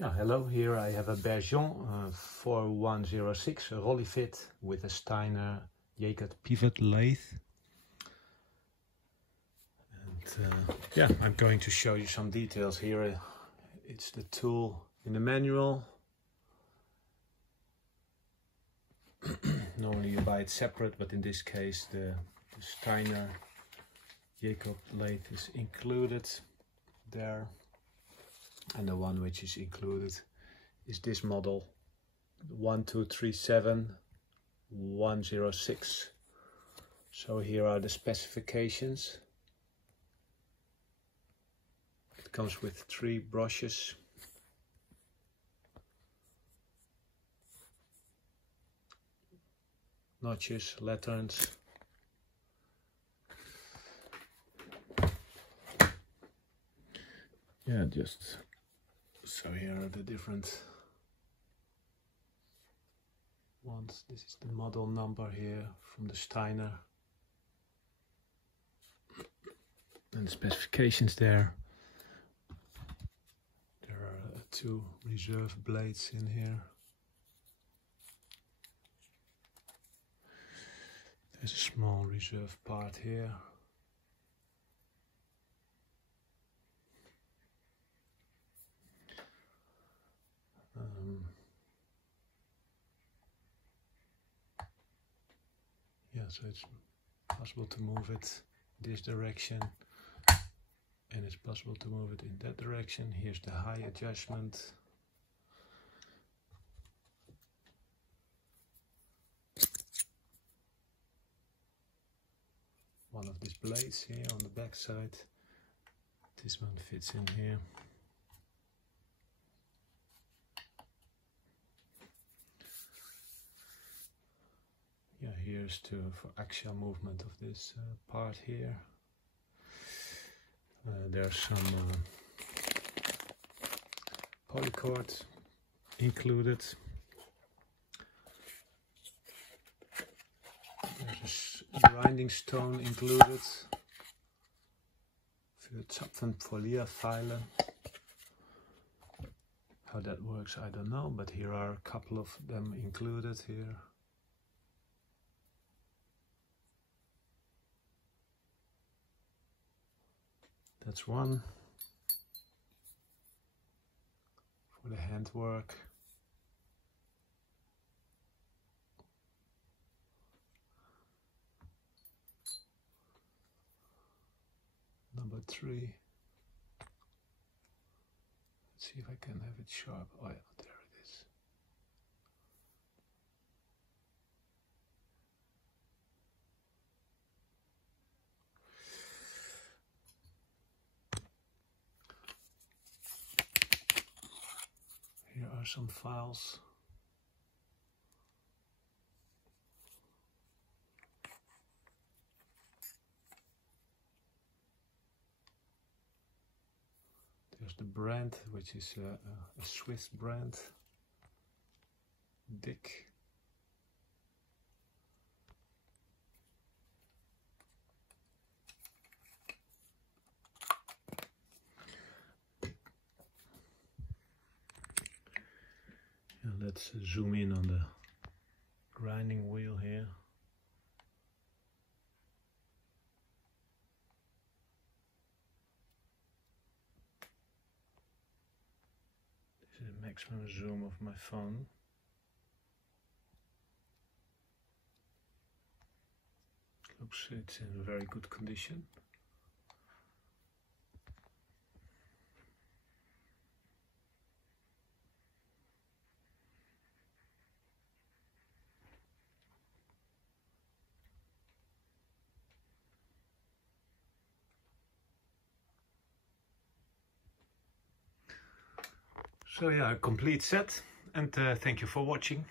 Yeah, hello, here I have a Bergeon 4106, a Rollifit with a Steiner Jacot pivot lathe. And yeah, I'm going to show you some details here. It's the tool in the manual. Normally you buy it separate, but in this case the Steiner Jacot lathe is included there. And the one which is included is this model 1237106. So here are the specifications. It comes with 3 brushes, notches, lanterns, yeah, just so here are the different ones. This is the model number here from the Steiner, and the specifications there. There are 2 reserve blades in here. There's a small reserve part here. Yeah, so it's possible to move it this direction, and it's possible to move it in that direction. Here's the high adjustment. One of these blades here on the back side. This one fits in here. Yeah, here's for axial movement of this part here. There's some polycord included. There's a grinding stone included. Für Zapfenpolierpfeile. How that works, I don't know, but here are a couple of them included here. That's one for the handwork. Number 3. Let's see if I can have it sharp. Oh yeah, there it is. Here are some files. There's the brand, which is a Swiss brand, Dick. Let's zoom in on the grinding wheel here. This is the maximum zoom of my phone. Looks it's in very good condition. So yeah, a complete set, and thank you for watching.